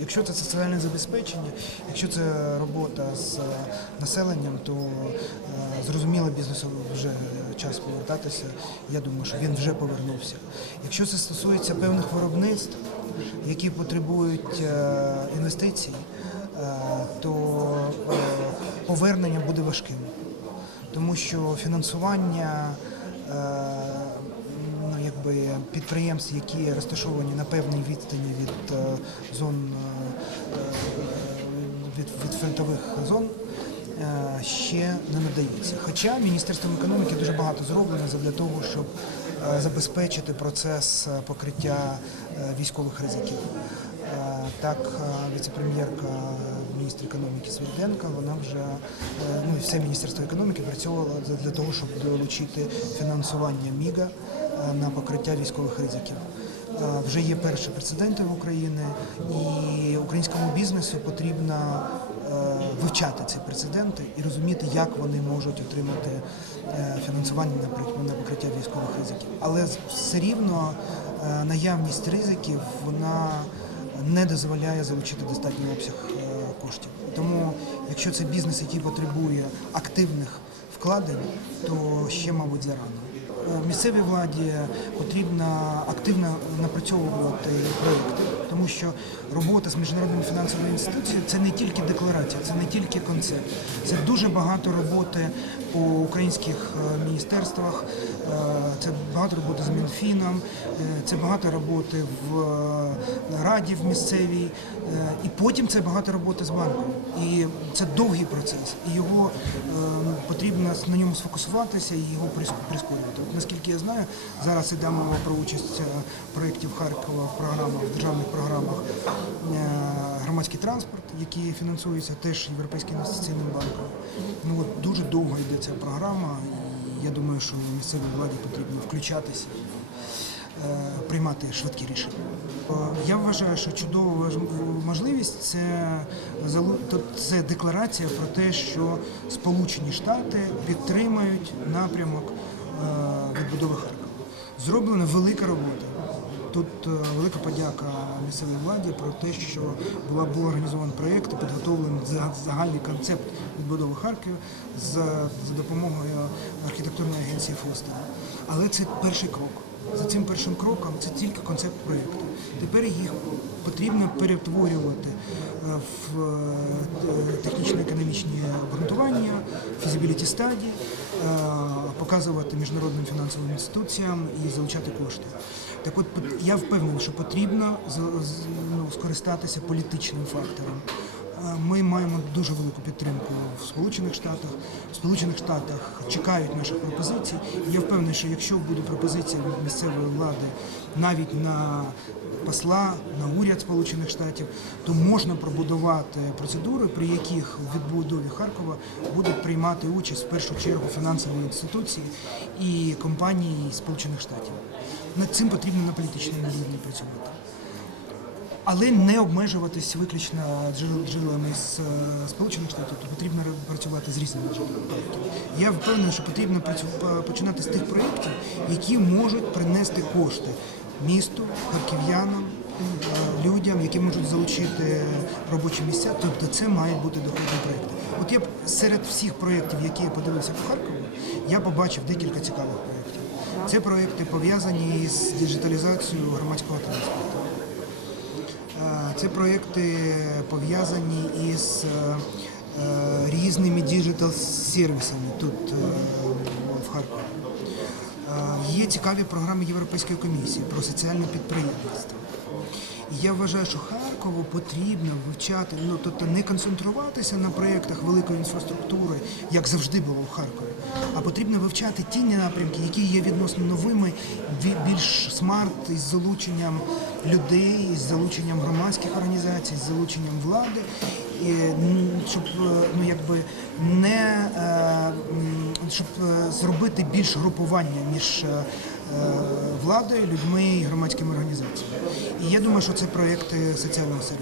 Якщо це соціальне забезпечення, якщо це робота з е, населенням, то е, зрозуміло бізнесу вже час повертатися. Я думаю, що він вже повернувся. Якщо це стосується певних виробництв, які потребують е, інвестицій, то повернення буде важким, тому що фінансування. Якби підприємств, які розташовані на певній відстані від е, зон е, е, від, від фронтових зон. Ще не надається. Хоча Міністерством економіки дуже багато зроблено для того, щоб забезпечити процес покриття військових ризиків. Так, віце-прем'єрка, міністр економіки Свириденко, вона вже ну і все міністерство економіки працювало для того, щоб долучити фінансування МІГа на покриття військових ризиків. Е, Вже є перші прецеденти в Україні, і українському бізнесу потрібно е, вивчати ці прецеденти і розуміти, як вони можуть отримати е, фінансування на покриття військових ризиків. Але все рівно наявність ризиків вона не дозволяє залучити достатній обсяг коштів. Тому, якщо це бізнес, який потребує активних вкладень, то ще, мабуть, зарано. Місцевій владі потрібно активно напрацьовувати проєкти, тому що робота з міжнародними фінансовими інституціями це не тільки декларація, це не тільки концепт, це дуже багато роботи по українських е, міністерствах, е, це багато роботи з Мінфіном, е, це багато роботи в раді в місцевій, і потім це багато роботи з банком. І це довгий процес, і його потрібно на ньому сфокусуватися і його прискорювати. От, наскільки я знаю, зараз іде мова про участь проєктів Харкова в програмах, державних програмах е, громадський транспорт, які фінансуються теж Європейським інвестиційним банком. Ну от дуже довго йде ця програма, і я думаю, що місцевій владі потрібно включатися. е, Приймати швидкі рішення. Е, Я вважаю, що чудова можливість це це декларація про те, що Сполучені Штати підтримають напрямок відбудови Харкова. Зроблена велика робота. Тут е, велика подяка місцевій владі про те, що була був організований проєкт, підготовлений загальний концепт відбудови Харкова за, за допомогою архітектурної агенції Фостера. Але це перший крок. За цим першим кроком це тільки концепт проєкту. Тепер їх потрібно перетворювати е, в е, технічно-економічні обґрунтування, фізибіліті стадії, е, показувати міжнародним фінансовим інституціям і залучати кошти. Так от я впевнений, що потрібно ну, скористатися політичним фактором. Ми маємо дуже велику підтримку в Сполучених Штатах. В Сполучених Штатах чекають наших пропозицій. Я впевнений, що якщо буде пропозиція від місцевої влади навіть на посла, на уряд Сполучених Штатів, то можна пробудувати процедури, при яких в відбудові Харкова будуть приймати участь в першу чергу фінансові інституції і компанії Сполучених Штатів. Над цим потрібно на політичному рівні працювати але не обмежуватись виключно джерелами з е, Сполучених Штатів, то потрібно працювати з різними джерелами. Я впевнений, що потрібно починати з тих проєктів, які можуть принести кошти місту, харків'янам, е, людям, які можуть залучити робочі місця. Тобто це мають бути доходні проєкти. От я серед всіх проєктів, які я подивився по Харкову, я побачив декілька цікавих проєктів. Це проєкти пов'язані з діджиталізацією громадського транспорту. Це проєкти пов'язані із е, е, різними діджитал-сервісами тут е, в Харкові. Є цікаві програми Європейської комісії про соціальне підприємництво. І я вважаю, що Харкову потрібно вивчати, ну тобто не концентруватися на проєктах великої інфраструктури, як завжди було в Харкові, а потрібно вивчати ті напрямки, які є відносно новими, бі- більш смарт із залученням людей, із залученням громадських організацій, з залученням влади, і, м, щоб е, ну якби не е, щоб е, зробити більш групування між владою, людьми і громадськими організаціями. І я думаю, що це проєкт соціального сервісу.